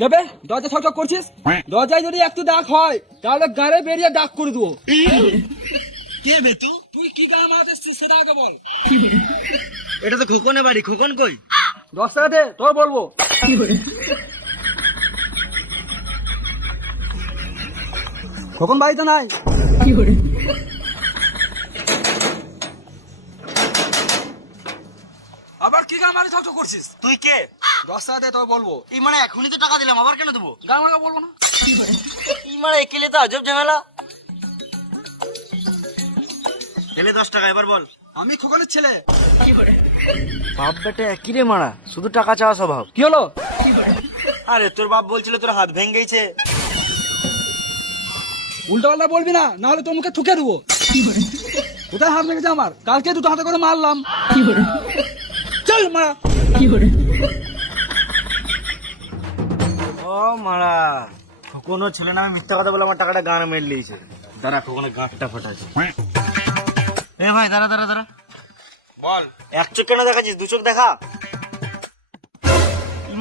কেবে দরজা ঠকঠক করছিস? দরজায় যদি একটু ডাক হয় তাহলে গাড়ে বেরিয়ে ডাক করে দেবো। কে বে তুই কি গান মারাচ্ছিস সেটা আগে বল। এটা তো খোকনের বাড়ি, খোকন কই? 10 টাকা দে, তোর বলবো। খোকন বাড়িতে নাই। আবার কি গান মারি ঠকঠক করছিস? তুই কে? 10 টাকা দে, তোর বলবো। এই মানে এখনই তো টাকা দিলাম, আবার কেন দেবো? গান মারা বলবো না। এই মানে একেলে তো আজব ঝামেলা। এলে 10 টাকা, এবার বল। আমি খোকনের ছেলে। বাপ বেটা একই রে মারা, শুধু টাকা চাওয়া স্বভাব। কি হলো? আরে তোর বাপ বলছিল তোর হাত ভেঙে গেছে। উল্টো পাল্টা বলবি না, না হলে তোর মুখে থুকে দেবো। কোথায় হাত লেগেছে আমার? কালকে দুটো হাতে করে মারলাম। চল মারা। ও মারা, কোনো ছেলে নামে মিথ্যা কথা বলে আমার টাকাটা গান মেরে লিয়েছে। দাঁড়া, কোনো গাঁটটা ফাটাচ্ছে। এ ভাই দাঁড়া দাঁড়া দাঁড়া, বল। এক চোখ কেন দেখাচ্ছিস? দু চোখ দেখা।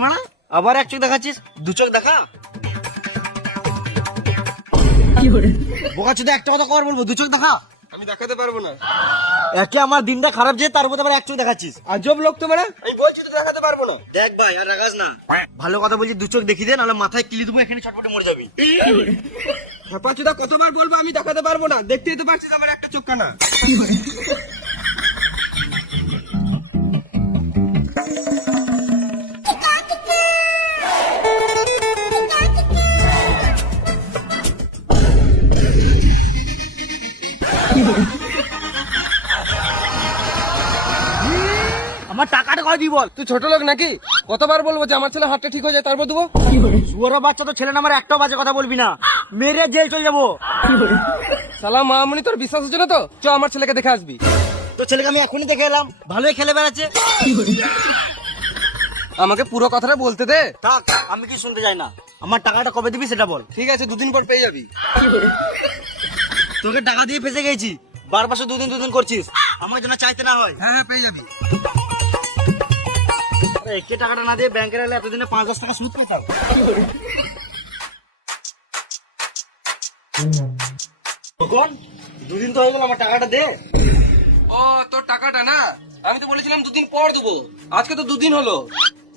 মানে আবার এক চোখ দেখাচ্ছিস? দু চোখ দেখা। বোকা চোদা, একটা কথা কর বলবো, দু চোখ দেখা। আমি দেখাতে পারবো না। একে আমার দিনটা খারাপ যে, তার উপর আবার এক চোখ দেখাচ্ছিস। আজব লোক তো বেড়া। আমি বলছি তো দেখাতে পারবো না। দেখ ভাই, আর রাগাস না। ভালো কথা বলছি, দু চোখ দেখি দে, নাহলে মাথায় কিলি দেবো, এখানে ছটপটে মরে যাবি। হাপাচুদা কতবার বলবো আমি দেখাতে পারবো না? দেখতেই তো পারছিস আমার একটা চোখ কানা। আমার টাকাটা কয় দিই বল। তুই ছোট লোক নাকি? কতবার বলবো যে আমার ছেলে হাতটা ঠিক হয়ে যায় তারপর দেবো? শুয়ারের বাচ্চা, তো ছেলে নামের একটাও বাজে কথা বলবি না, মেরে জেল চলে যাবো। সালাম মামনি, তোর বিশ্বাস হচ্ছে না তো? চ আমার ছেলেকে দেখে আসবি। তো ছেলেকে আমি এখনই দেখে এলাম, ভালোই খেলে বেড়াচ্ছে। আমাকে পুরো কথাটা বলতে দে। থাক, আমি কি শুনতে চাই না। আমার টাকাটা কবে দিবি সেটা বল। ঠিক আছে, 2 দিন পর পেয়ে যাবি। তোকে টাকা দিয়ে ফেসে গেছি, বারবার শুধু দুদিন করছিস, আমার জন্য চাইতে না হয়। হ্যাঁ পেয়ে যাবি। আরে একে টাকাটা না দিয়ে ব্যাংকে রাখলে এতদিনে 5-10 টাকা সুদ পেতাম। কখন 2 দিন তো হয়ে গেল, আমার টাকাটা দে। ও তোর টাকাটা না, আমি তো বলেছিলাম 2 দিন পর দেবো। আজকে তো 2 দিন হলো,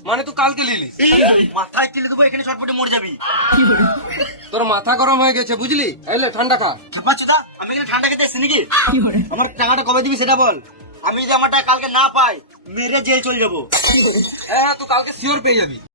মানে তুই কালকে লিলিস। মাথায় কিলে দেবো, এখানে চটপটে মরে যাবি। তোর মাথা গরম হয়ে গেছে বুঝলি? এলে ঠান্ডা খা। ছাপাচ্ছুদা, আমি এখানে ঠান্ডা খেতে এসেছি নাকি? আমার টাকাটা কবে দিবি সেটা বল। আমি যদি আমার টাকা কালকে না পাই, মেরে জেল চলে যাবো। হ্যাঁ তুই কালকে শিওর পেয়ে যাবি।